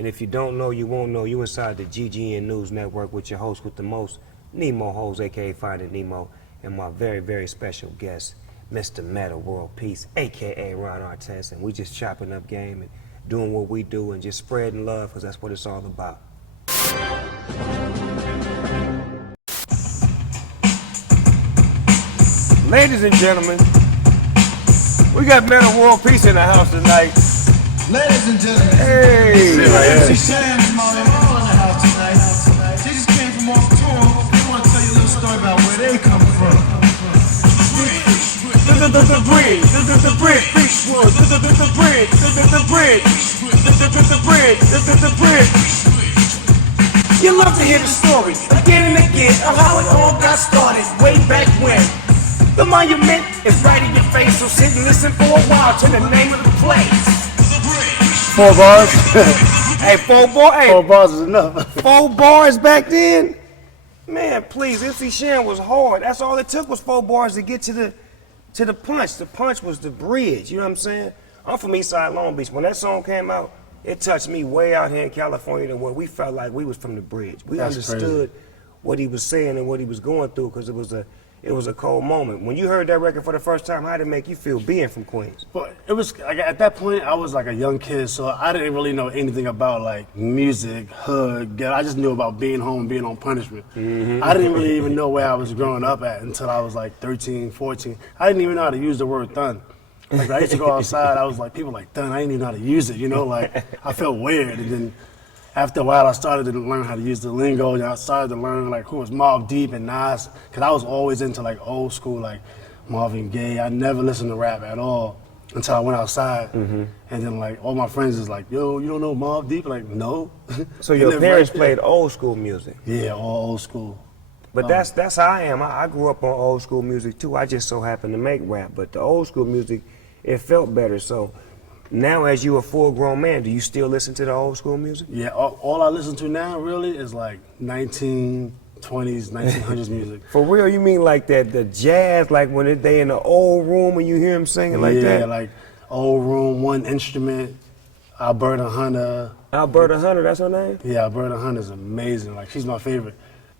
And if you don't know, you won't know. You inside the GGN News Network with your host with the most, Nemo Hoes, aka Finding Nemo, and my very, very special guest, Mr. Metta World Peace, aka Ron Artest. And we just chopping up game and doing what we do and just spreading love, because that's what it's all about. Ladies and gentlemen, we got Metta World Peace in the house tonight. Ladies and gentlemen, hey, MC Sham and Molly all in the house tonight. They just came from off tour. They want to tell you a little story about where they come from. The bridge, the bridge, the bridge. You love to hear the story again and again of how it all got started way back when. The monument is right in your face, so sit and listen for a while to the name of the place. 4 bars. Hey, 4 bars. Hey, 4 bars is enough. 4 bars back then? Man, please, MC Sham was hard. That's all it took was 4 bars to get to the punch. The punch was the bridge, you know what I'm saying? I'm from Eastside Long Beach. When that song came out, it touched me way out here in California to where we felt like we was from the bridge. We understood what he was saying and what he was going through, because it was a cold moment. When you heard that record for the first time, how did it make you feel being from Queens? But it was like, at that point I was like a young kid, so I didn't really know anything about like music, hood, ghetto. I just knew about being home, being on punishment. I didn't really even know where I was growing up at until I was like 13, 14. I didn't even know how to use the word thun. Like I used to go outside, I was like, people like thun, I didn't even know how to use it, you know, like I felt weird. And then after a while, I started to learn how to use the lingo, and I started to learn like who was Mobb Deep and Nas, because I was always into like old school, like Marvin Gaye. I never listened to rap at all until I went outside, and then like all my friends is like, yo, you don't know Mobb Deep? Like, no. So your parents played old school music? Yeah, all old school. But that's how I am. I grew up on old school music too. I just so happened to make rap, but the old school music, it felt better. So now, as you a full-grown man, do you still listen to the old school music? Yeah, all I listen to now really is like 1920s, 1900s music. For real, you mean like that, the jazz, like when they in the old room and you hear them singing like that? Yeah, like old room, one instrument, Alberta Hunter. Alberta Hunter, that's her name? Yeah, Alberta Hunter's amazing. Like, she's my favorite.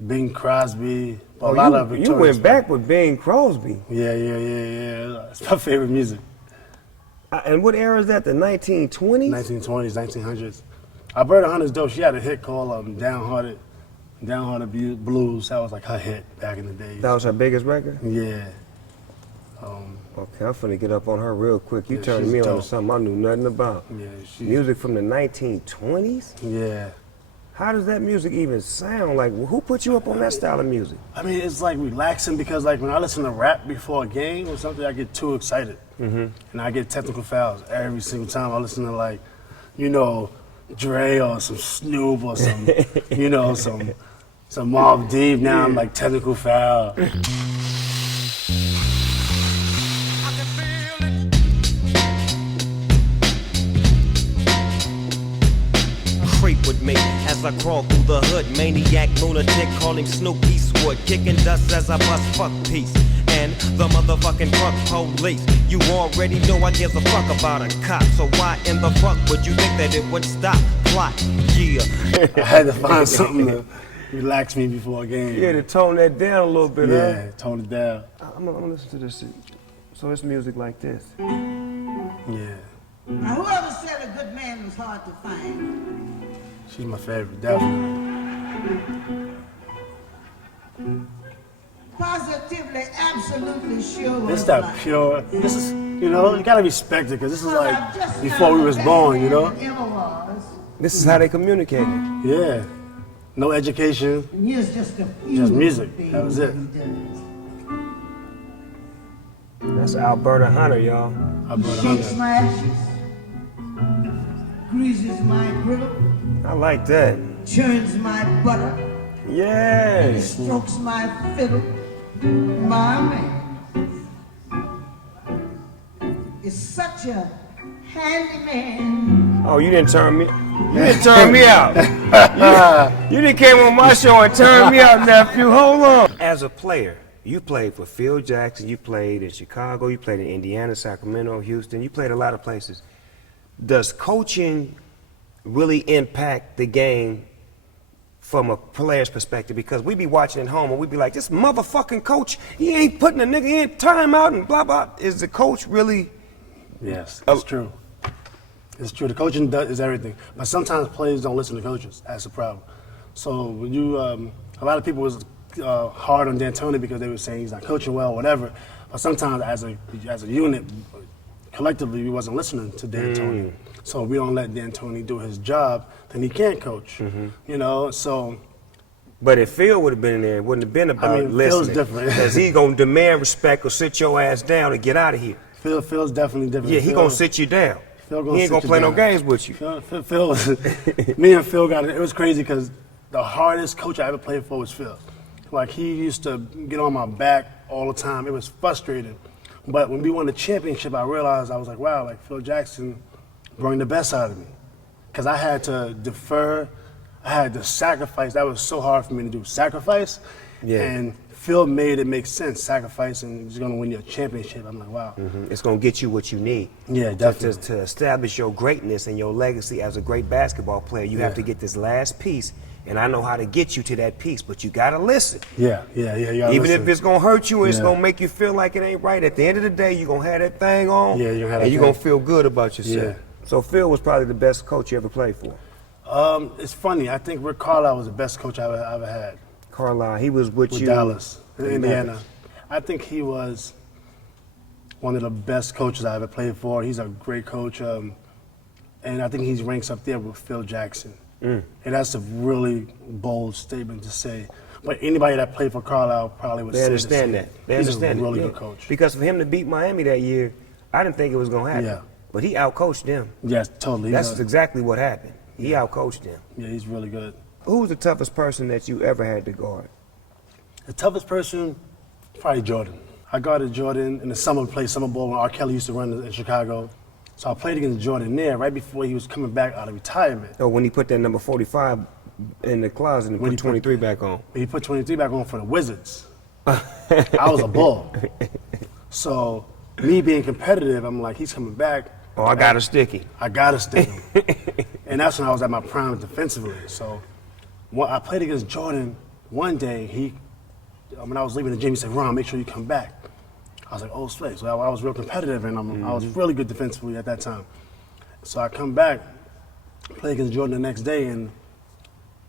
Bing Crosby, a lot you, of Victoria's. You went back with Bing Crosby. Yeah. It's my favorite music. And what era is that, the 1920s? 1920s, 1900s. Alberta Hunter's dope. She had a hit called Downhearted Blues. That was like her hit back in the days. That was her biggest record? Yeah. Okay, I'm finna get up on her real quick. You turned me on to something I knew nothing about. Yeah, music from the 1920s? Yeah. How does that music even sound? Like, who put you up on that style of music? I mean, it's like relaxing, because like when I listen to rap before a game or something, I get too excited. And I get technical fouls every single time I listen to, like, you know, Dre or some Snoop or some, you know, some Mobb Deep. Now I'm like technical foul. Creep with me as I crawl through the hood, maniac, lunatic, calling Snoop Eastwood, kicking dust as I bust fuck peace. And the motherfucking fuck police. You already know I give a fuck about a cop, so why in the fuck would you think that it would stop? Plot, yeah. I had to find something to relax me before a game. Yeah, to tone that down a little bit, Yeah, tone it down. I'm gonna listen to this. So it's music like this. Yeah. Now, whoever said a good man was hard to find? She's my favorite, definitely. Positively, absolutely sure. This that pure, this is, you know, you gotta respect it, because this is like before we was born, you know? This is how they communicated. Yeah. No education. And here's just music. That was it. That's Alberta Hunter, y'all. Alberta Shakes Hunter. my ashes, greases my griddle, I like that. churns my butter, Yes. strokes my fiddle. My man is such a handyman. Oh, you didn't turn me. You didn't turn me out. You didn't came on my show and turned me out, nephew. Hold on. As a player, you played for Phil Jackson. You played in Chicago. You played in Indiana, Sacramento, Houston. You played a lot of places. Does coaching really impact the game from a player's perspective? Because we be watching at home and we be like, this motherfucking coach, he ain't putting a nigga in timeout and blah, blah. Is the coach really? Yes, it's true. It's true. The coaching is everything. But sometimes players don't listen to coaches. That's the problem. So when you, a lot of people was hard on D'Antoni because they were saying he's not coaching well, whatever. But sometimes as a unit, collectively, we wasn't listening to D'Antoni. So if we don't let D'Antoni do his job, then he can't coach. You know, so. But if Phil would have been in there, it wouldn't have been about Phil's listening. different. Because he gonna demand respect or sit your ass down and get out of here. Phil's definitely different. Yeah, he gonna sit you down. He ain't gonna play no games with you. Phil me and Phil got it. It was crazy because the hardest coach I ever played for was Phil. Like, he used to get on my back all the time. It was frustrating. But when we won the championship, I realized, I was like, wow, like, Phil Jackson brought the best out of me. Because I had to defer, I had to sacrifice. That was so hard for me to do. Sacrifice. Yeah. And Phil made it make sense. Sacrifice and he's gonna win your championship. I'm like, wow. It's gonna get you what you need. Yeah, definitely. To establish your greatness and your legacy as a great basketball player, you have to get this last piece. And I know how to get you to that piece, but you gotta listen. Yeah. You gotta Even listen. if it's gonna hurt you, it's Yeah. gonna make you feel like it ain't right. At the end of the day, you're gonna have that thing on, Yeah, you're gonna have and that you're gonna thing. feel good about yourself. Yeah. So Phil was probably the best coach you ever played for. It's funny. I think Rick Carlisle was the best coach I ever had. Carlisle, he was with you. Dallas, in in Indiana. Dallas. I think he was one of the best coaches I ever played for. He's a great coach, and I think he ranks up there with Phil Jackson. And that's a really bold statement to say. But anybody that played for Carlisle probably would They say understand the that. same. They He's understand a really it. good coach. Because for him to beat Miami that year, I didn't think it was gonna happen. Yeah. But he outcoached them. Yes, totally. That's exactly what happened. He outcoached them. Yeah, he's really good. Who was the toughest person that you ever had to guard? The toughest person, probably Jordan. I guarded Jordan in the summer. We played summer ball when R. Kelly used to run in Chicago. So I played against Jordan there right before he was coming back out of retirement. Oh, when he put that number 45 in the closet and When put he put- 23 back on. He put 23 back on for the Wizards. I was a bull. So me being competitive, I'm like, he's coming back. Oh, I got a sticky. I gotta stick him. And that's when I was at my prime defensively. So when I played against Jordan one day, when I was leaving the gym, he said, Ron, make sure you come back. I was like, oh, sweet. So I was real competitive, and I was really good defensively at that time. So I come back, play against Jordan the next day, and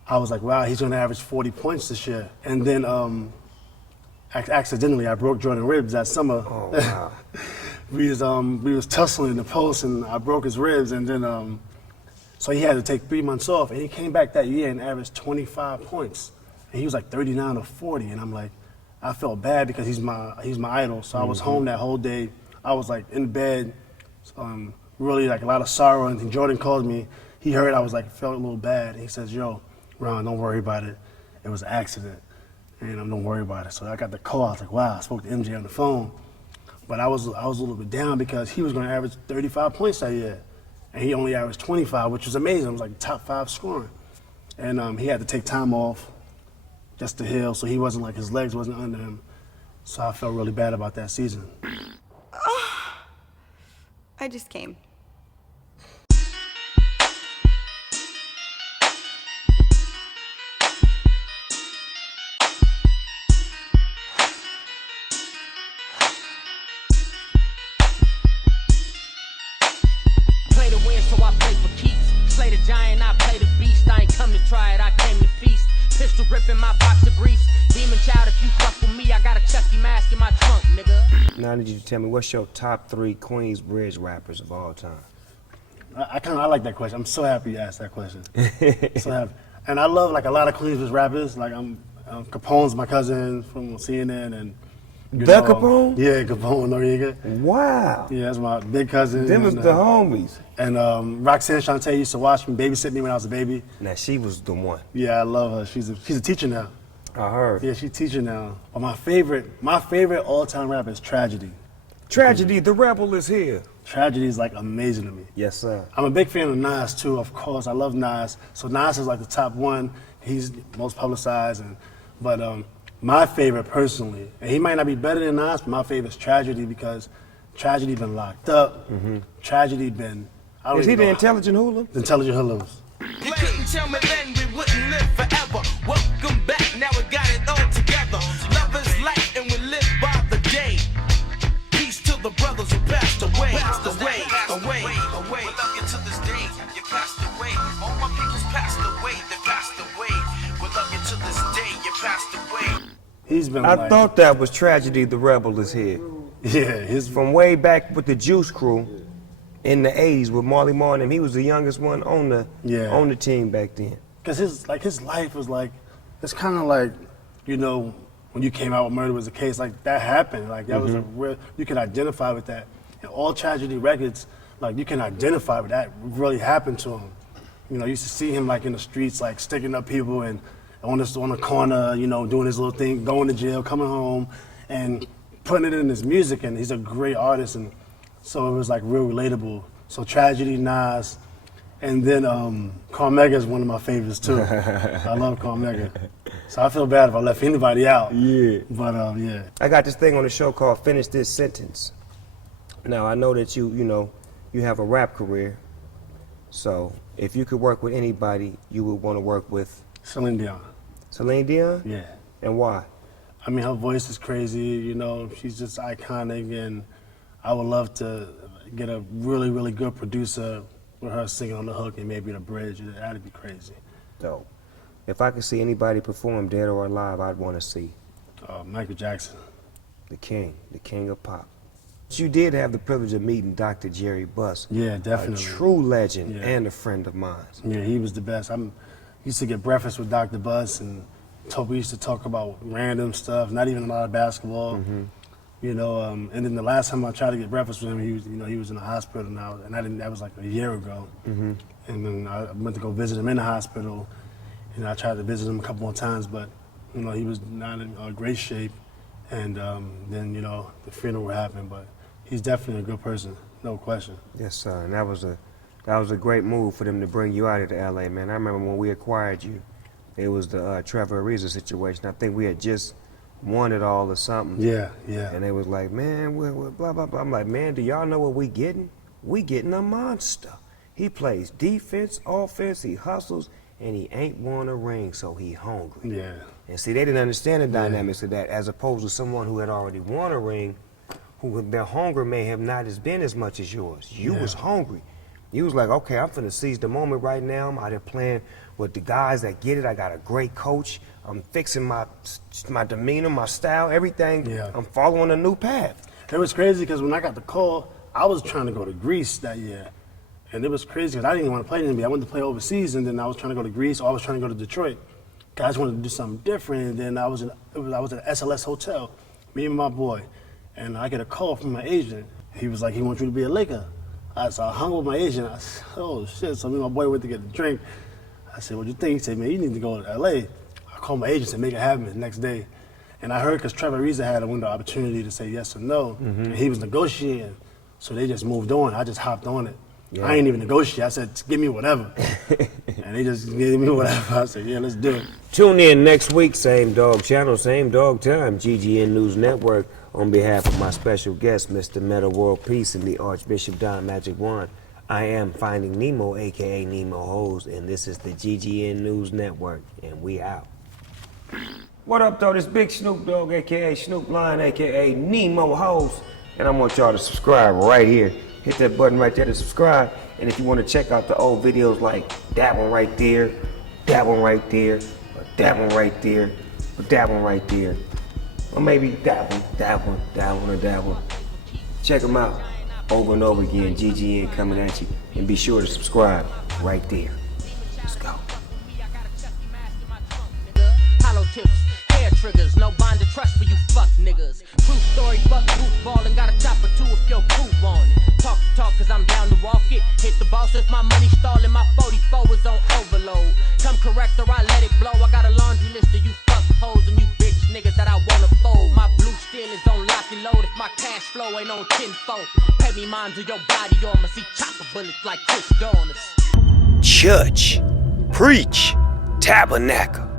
I was like, wow, he's going to average 40 points this year. And then accidentally, I broke Jordan ribs that summer. Oh, wow. we was tussling in the post, and I broke his ribs, and then so he had to take 3 months off, and he came back that year and averaged 25 points, and he was like 39 or 40, and I'm like, I felt bad because he's my idol, so I was home that whole day. I was like in bed, really like a lot of sorrow, and then Jordan called me. He heard I was like felt a little bad, and he says, "Yo, Ron, don't worry about it. It was an accident, and don't worry about it." So I got the call. I was like, "Wow!" I spoke to MJ on the phone, but I was a little bit down because he was going to average 35 points that year, and he only averaged 25, which was amazing. It was like top 5 scoring, and he had to take time off just to heal, so he wasn't like his legs wasn't under him. So I felt really bad about that season. I just came. Play to win, so I play for keeps. Slay the giant, I play the beast. I ain't come to try it, I came to feast. Pistol ripping my box of briefs. Demon child, if you fuck with me, I got a Chucky mask in my trunk, nigga. Now I need you to tell me, what's your top 3 Queensbridge rappers of all time? I like that question. I'm so happy you asked that question. So happy. And I love like a lot of Queensbridge rappers. Like Capone's my cousin from CNN, and you The know, Capone? Yeah, Capone Noriega. Wow. Yeah, that's my big cousin. Them was and, the homies. And Roxanne Shante used to watch me, babysit me when I was a baby. Now she was the one. Yeah, I love her. She's a teacher now. I heard. Yeah, she's teaching now. But my favorite all-time rapper is Tragedy. Tragedy, the rebel is here. Tragedy is like amazing to me. Yes, sir. I'm a big fan of Nas too, of course. I love Nas. So Nas is like the top one. He's most publicized, but my favorite personally, and he might not be better than Nas, but my favorite is Tragedy because Tragedy been locked up. Tragedy been I don't Is he even the know. intelligent hoodlum? The intelligent hoodlums. You couldn't tell me then we wouldn't live forever. Welcome back, now we got it all together. Love is life and we live by the day. Peace to the brothers who passed away. Passed away, away, away. We love you to this day, you passed away. All my people's passed away, they passed away. We love you to this day, you passed away. He's been I like, thought that was Tragedy the Rebel is here. yeah, his From way back with the Juice Crew in the 80s with Marley Marl and him. He was the youngest one on the team back then. Because his life was like, it's kind of like, you know, when you came out with Murder Was the Case, like that happened. Like that was a real, you can identify with that. And all Tragedy records, like you can identify with that really happened to him. You know, you used to see him like in the streets, like sticking up people and on the corner, you know, doing his little thing, going to jail, coming home, and putting it in his music. And he's a great artist, and so it was like real relatable. So Tragedy, Nas, and then Carmega is one of my favorites too. I love Carmega. So I feel bad if I left anybody out. Yeah. But yeah. I got this thing on the show called Finish This Sentence. Now, I know that you have a rap career. So if you could work with anybody, you would want to work with Celine Dion. Celine Dion? Yeah. And why? I mean, her voice is crazy, you know, she's just iconic, and I would love to get a really, really good producer with her singing on the hook and maybe the bridge. That'd be crazy. Dope. If I could see anybody perform dead or alive, I'd want to see Michael Jackson. the king of pop. You did have the privilege of meeting Dr. Jerry Buss. Yeah, definitely. A true legend Yeah. and a friend of mine. Yeah, he was the best. I used to get breakfast with Dr. Buss, and we used to talk about random stuff, not even a lot of basketball. You know, and then the last time I tried to get breakfast with him, he was in the hospital now, and that was like a year ago. And then I went to go visit him in the hospital, and I tried to visit him a couple more times, but you know, he was not in great shape. And then you know, the funeral happened, but he's definitely a good person, no question. Yes, sir. And that was a great move for them to bring you out here to LA, man. I remember when we acquired you, it was the Trevor Ariza situation. I think we had just won it all or something. Yeah, yeah. And they was like, man, we're blah, blah, blah. I'm like, man, do y'all know what we getting? We getting a monster. He plays defense, offense, he hustles, and he ain't won a ring, so he hungry. Yeah. And see, they didn't understand the dynamics of that, as opposed to someone who had already won a ring, who their hunger may have not been as much as yours. You was hungry. You was like, okay, I'm finna seize the moment right now. I'm out here playing with the guys that get it. I got a great coach. I'm fixing my demeanor, my style, everything. Yeah. I'm following a new path. It was crazy because when I got the call, I was trying to go to Greece that year. And it was crazy because I didn't even want to play in the NBA. I wanted to play overseas, and then I was trying to go to Greece, or I was trying to go to Detroit. Guys wanted to do something different, and then I was at SLS Hotel, me and my boy, and I get a call from my agent. He was like, he wants you to be a Laker. So I hung with my agent. I said, oh shit. So me and my boy went to get a drink. I said, what do you think? He said, man, you need to go to LA. I called my agent and make it happen the next day. And I heard because Trevor Ariza had a window opportunity to say yes or no, and he was negotiating. So they just moved on. I just hopped on it. Yeah. I ain't even negotiate. I said, give me whatever. And they just gave me whatever. I said, yeah, let's do it. Tune in next week, same dog channel, same dog time, GGN News Network. On behalf of my special guest, Mr. Metta World Peace and the Archbishop Don Mazyck Wand, I am Finding Nemo, a.k.a. Nemo Hose, and this is the GGN News Network, and we out. What up, though? This Big Snoop Dogg, a.k.a. Snoop Lion, a.k.a. Nemo Hose, and I want y'all to subscribe right here. Hit that button right there to subscribe, and if you want to check out the old videos like that one right there, that one right there, or that one right there, or that one right there, or maybe that one, or that one. Check them out over and over again. GGN coming at you. And be sure to subscribe right there. Let's go. Hollow tips, hair triggers, no bond of trust for you fuck niggas. True story, fuck football and got a chopper too if your crew want it. Talk cause I'm down to walk it. Hit the boss if my money stalling, my 44 is on overload. Come correct or I let it blow. I got a laundry list of you fuck hoes and you bitch niggas that I wanna fold. My blue steel is on lock and load if my cash flow ain't on 10-4. Pay me mines of your body armor, see chopper bullets like Chris Dorners. Church, preach, tabernacle.